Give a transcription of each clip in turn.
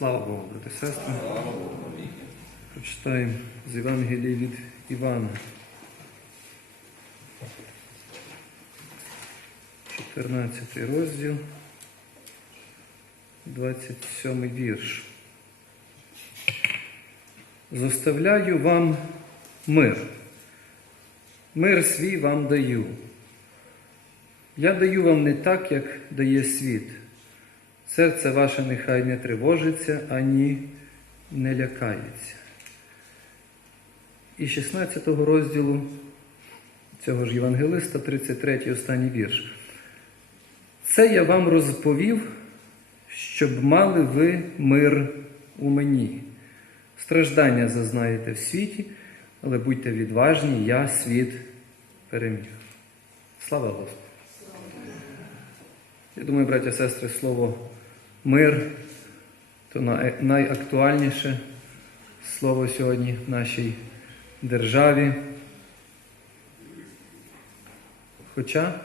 Слава Богу, брати сестри. Прочитаємо з Євангелії від Івана. 14 розділ, 27 вірш. Зоставляю вам мир. Мир свій вам даю. Я даю вам не так, як дає світ. Серце ваше нехай не тривожиться, ані не лякається. І 16 розділу цього ж Євангелиста, 33 останній вірш. Це я вам розповів, щоб мали ви мир у мені. Страждання зазнаєте в світі, але будьте відважні, я світ переміг. Слава Господу! Я думаю, браття сестри, слово мир то найактуальніше слово сьогодні в нашій державі. Хоча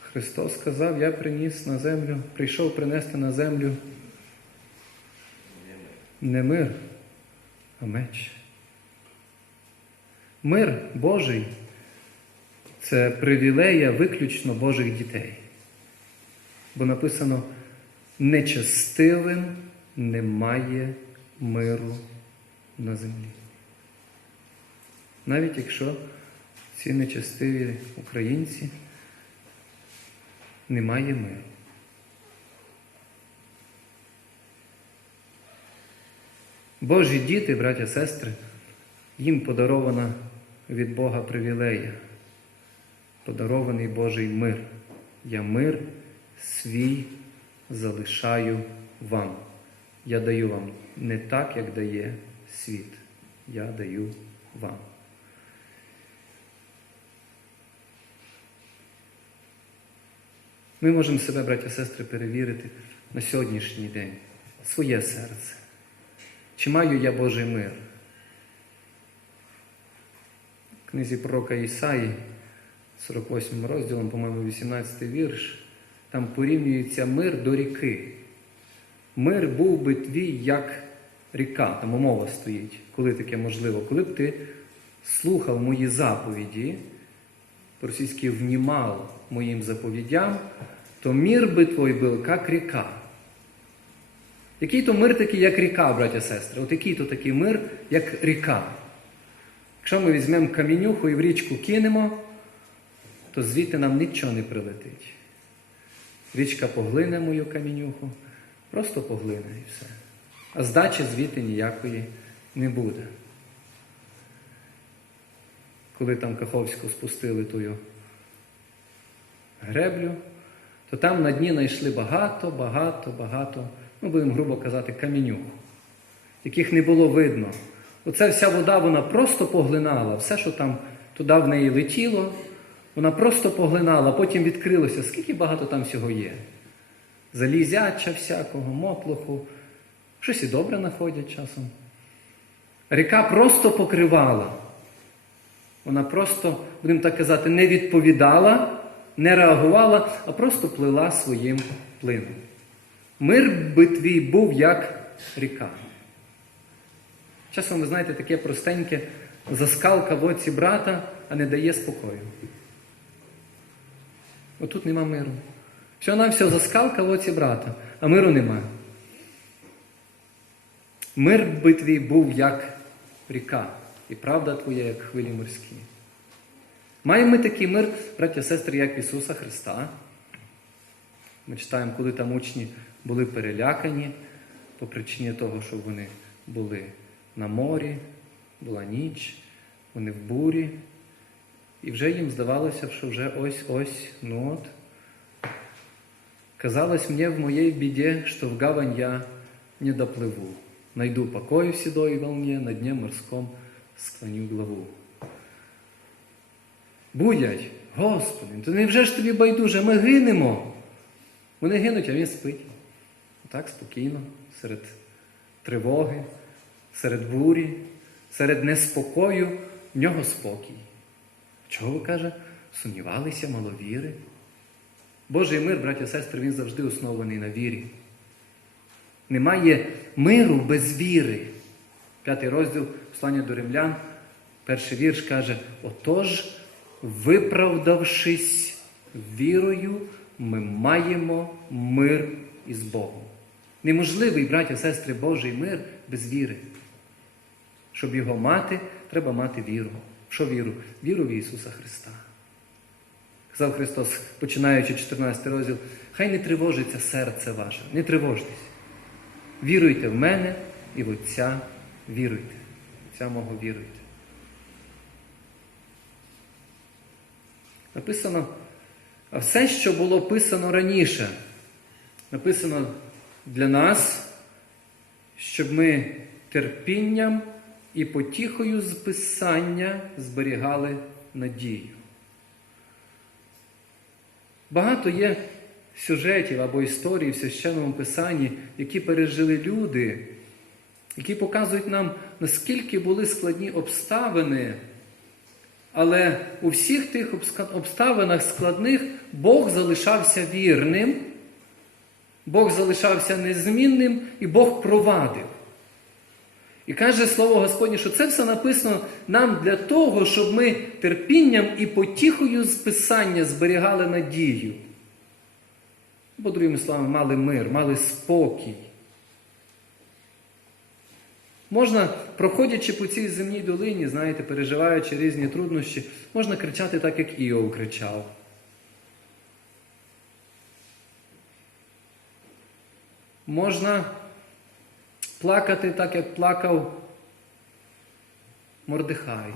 Христос сказав, я приніс на землю, прийшов принести на землю не мир, а меч. Мир Божий це привілея виключно Божих дітей. Бо написано, нечестивим немає миру на землі. Навіть якщо ці нечестиві українці немає миру. Божі діти, браття, сестри, їм подарована від Бога привілея, подарований Божий мир. Я мир свій залишаю вам. Я даю вам не так, як дає світ. Я даю вам. Ми можемо себе, браття сестри, перевірити на сьогоднішній день, своє серце. Чи маю я Божий мир? В книзі пророка Ісаї, 48 розділом, по-моєму, 18 вірш, там порівнюється мир до ріки. Мир був би твій, як ріка, там умова стоїть, коли таке можливо, коли б ти слухав мої заповіді, по-російськи внімав моїм заповідям, то мир би твій був, як ріка. Який то мир такий, як ріка, браття сестри? От який то такий мир, як ріка. Якщо ми візьмемо камінюху і в річку кинемо, то звідти нам нічого не прилетить. Річка поглине мою камінюху, просто поглине і все. А здачі звідти ніякої не буде. Коли там Каховську спустили тую греблю, то там на дні знайшли багато, багато, багато, ну будемо грубо казати, камінюк, яких не було видно. Оця вся вода вона просто поглинала, все, що там туди в неї летіло, вона просто поглинала, потім відкрилося, скільки багато там всього є. Залізяча всякого, мотлуху, щось і добре знаходять часом. Ріка просто покривала. Вона просто, будемо так казати, не відповідала, не реагувала, а просто плила своїм плином. Мир би твій був як ріка. Часом, ви знаєте, таке простеньке заскалка в оці брата, а не дає спокою. Отут нема миру. Все на все заскалка в оці брата, а миру нема. Мир би твій був як ріка, і правда твоя, як хвилі морські. Маємо ми такий мир, браття сестри, як Ісуса Христа. Ми читаємо, коли там учні були перелякані по причині того, що вони були на морі, була ніч, вони в бурі. І вже їм здавалося, що вже ось-ось, ну от. Казалось мне в моей беде, что в гавань я не доплыву. Найду покой в седой волне, на дне морском склоню главу. Будять, Господи, то невже ж тобі байдуже, ми гинемо. Вони гинуть, а він спить. Так спокійно, серед тривоги, серед бурі, серед неспокою, в нього спокій. Чого каже? Сумнівалися, маловіри. Божий мир, браття і сестри, він завжди оснований на вірі. Немає миру без віри. П'ятий розділ послання до римлян, перший вірш каже: Отож, виправдавшись вірою, ми маємо мир із Богом. Неможливий, браття, сестри, Божий мир без віри. Щоб його мати, треба мати віру. Що віру? Віру в Ісуса Христа. Казав Христос, починаючи 14 розділ, хай не тривожиться серце ваше, не тривожтесь. Віруйте в мене і в Отця віруйте. Отця мого віруйте. Написано, а все, що було писано раніше, написано для нас, щоб ми терпінням і потіхою з Писання зберігали надію. Багато є сюжетів або історій в священному писанні, які пережили люди, які показують нам, наскільки були складні обставини, але у всіх тих обставинах складних Бог залишався вірним, Бог залишався незмінним і Бог провадив. І каже слово Господнє, що це все написано нам для того, щоб ми терпінням і потіхою з Писання зберігали надію. Бо, другими словами, мали мир, мали спокій. Можна, проходячи по цій земній долині, знаєте, переживаючи різні труднощі, можна кричати так, як Іов кричав. Можна плакати так, як плакав Мордехай.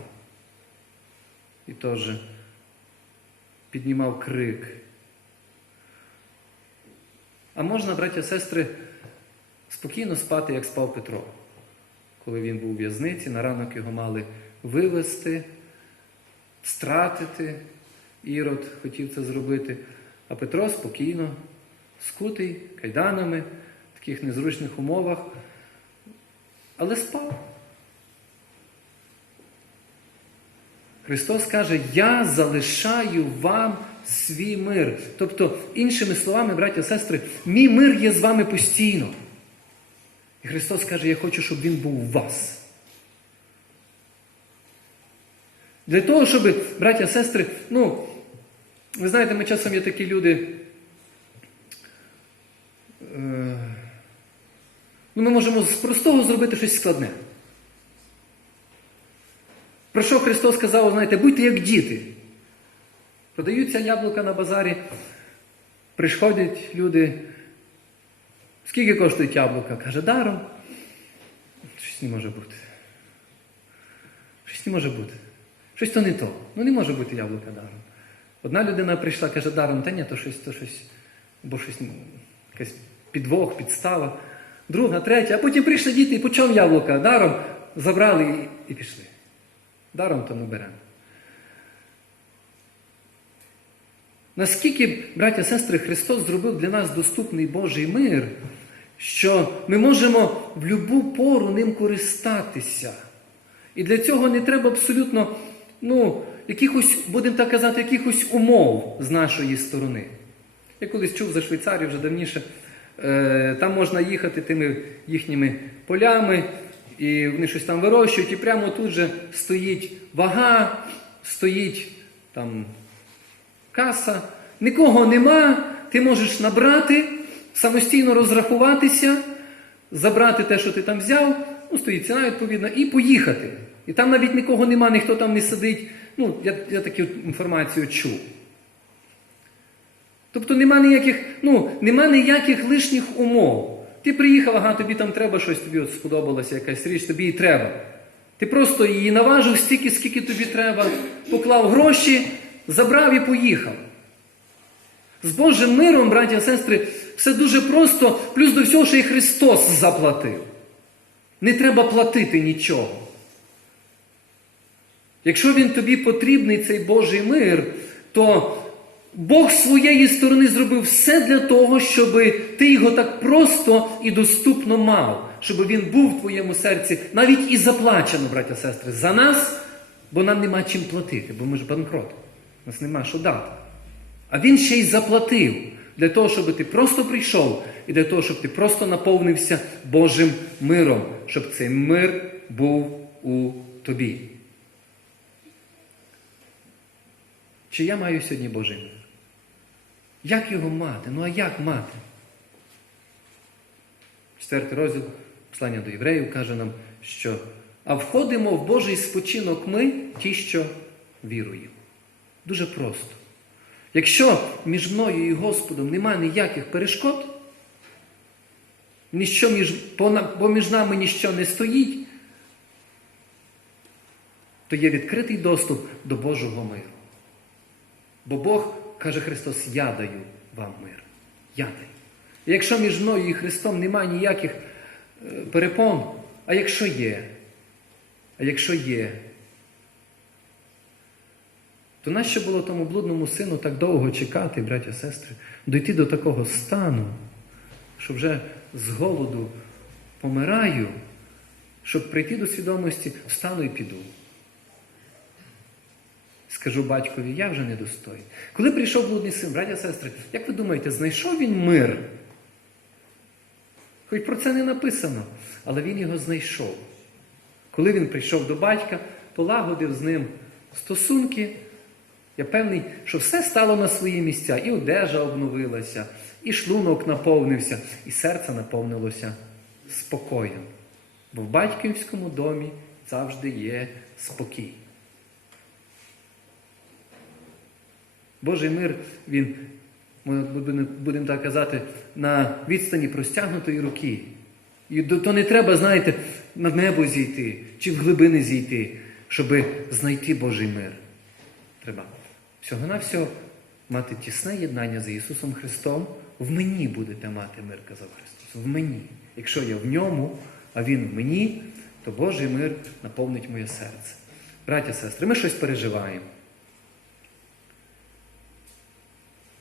І теж піднімав крик. А можна, браття сестри, спокійно спати, як спав Петро. Коли він був у в'язниці, на ранок його мали вивезти, стратити. Ірод хотів це зробити. А Петро спокійно, скутий, кайданами, в таких незручних умовах, але спав. Христос каже, я залишаю вам свій мир. Тобто, іншими словами, браття і сестри, мій мир є з вами постійно. І Христос каже, я хочу, щоб Він був у вас. Для того, щоб, браття і сестри, ну, ви знаєте, ми часом є такі люди. Е, ну, ми можемо з простого зробити щось складне. Про що Христос сказав, знаєте, будьте як діти. Продаються яблука на базарі, приходять люди. Скільки коштують яблука? Каже, даром. Щось не може бути. Щось не може бути. Щось то не то. Ну не може бути яблука даром. Одна людина прийшла, каже, даром, та ні, то щось, то щось, або щось, якась підвох, підстава. Друга, третя, а потім прийшли діти і почав яблука даром, забрали і, пішли. Даром то не беремо. Наскільки, браття сестри, Христос зробив для нас доступний Божий мир, що ми можемо в будь-яку пору ним користатися. І для цього не треба абсолютно, ну, якихось, будемо так казати, якихось умов з нашої сторони. Я колись чув за Швейцарію вже давніше, там можна їхати тими їхніми полями, і вони щось там вирощують, і прямо тут же стоїть вага, стоїть там каса, нікого нема, ти можеш набрати, самостійно розрахуватися, забрати те, що ти там взяв, ну, стоїть ціна відповідна, і поїхати. І там навіть нікого нема, ніхто там не сидить. Ну, я, я таку інформацію чув. Тобто нема ніяких, ну, нема ніяких лишніх умов. Ти приїхав, ага, тобі там треба щось, тобі от сподобалася якась річ, тобі і треба. Ти просто її наважив стільки, скільки тобі треба, поклав гроші, забрав і поїхав. З Божим миром, браті і сестри, все дуже просто, плюс до всього, що і Христос заплатив. Не треба платити нічого. Якщо він тобі потрібний, цей Божий мир, то Бог з своєї сторони зробив все для того, щоб ти його так просто і доступно мав, щоб він був в твоєму серці, навіть і заплачено, браття сестри, за нас, бо нам нема чим платити, бо ми ж банкрот. У нас нема що дати. А він ще й заплатив. Для того, щоб ти просто прийшов, і для того, щоб ти просто наповнився Божим миром, щоб цей мир був у тобі. Чи я маю сьогодні Божий мир? Як його мати? Ну а як мати? Четвертий розділ послання до євреїв каже нам, що а входимо в Божий спочинок ми, ті, що віруємо. Дуже просто. Якщо між мною і Господом немає ніяких перешкод, ніщо між, бо між нами ніщо не стоїть, то є відкритий доступ до Божого миру. Бо Бог, каже Христос, я даю вам мир. Я даю. І якщо між мною і Христом немає ніяких е, перепон, а якщо є, а якщо є, то нащо було тому блудному сину так довго чекати, браття сестри, дойти до такого стану, що вже з голоду помираю, щоб прийти до свідомості, встану і піду. Скажу батькові, я вже не достойний. Коли прийшов блудний син, браття сестри, як ви думаєте, знайшов він мир? Хоч про це не написано, але він його знайшов. Коли він прийшов до батька, полагодив з ним стосунки, я певний, що все стало на свої місця. І одежа обновилася, і шлунок наповнився, і серце наповнилося спокоєм. Бо в батьківському домі завжди є спокій. Божий мир, він, ми будемо так казати, на відстані простягнутої руки. І то не треба, знаєте, на небо зійти чи в глибини зійти, щоб знайти Божий мир. Треба всього-навсього мати тісне єднання з Ісусом Христом. В мені будете мати мир, казав Христос. В мені. Якщо я в ньому, а Він в мені, то Божий мир наповнить моє серце. Браття, сестри, ми щось переживаємо.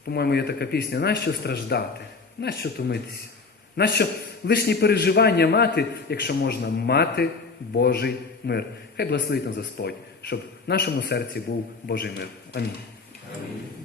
По-моєму, є така пісня, нащо страждати? Нащо томитися? Нащо лишні переживання мати, якщо можна мати Божий мир? Хай благословить нас Господь, щоб в нашому серці був Божий мир. Амінь. Амінь.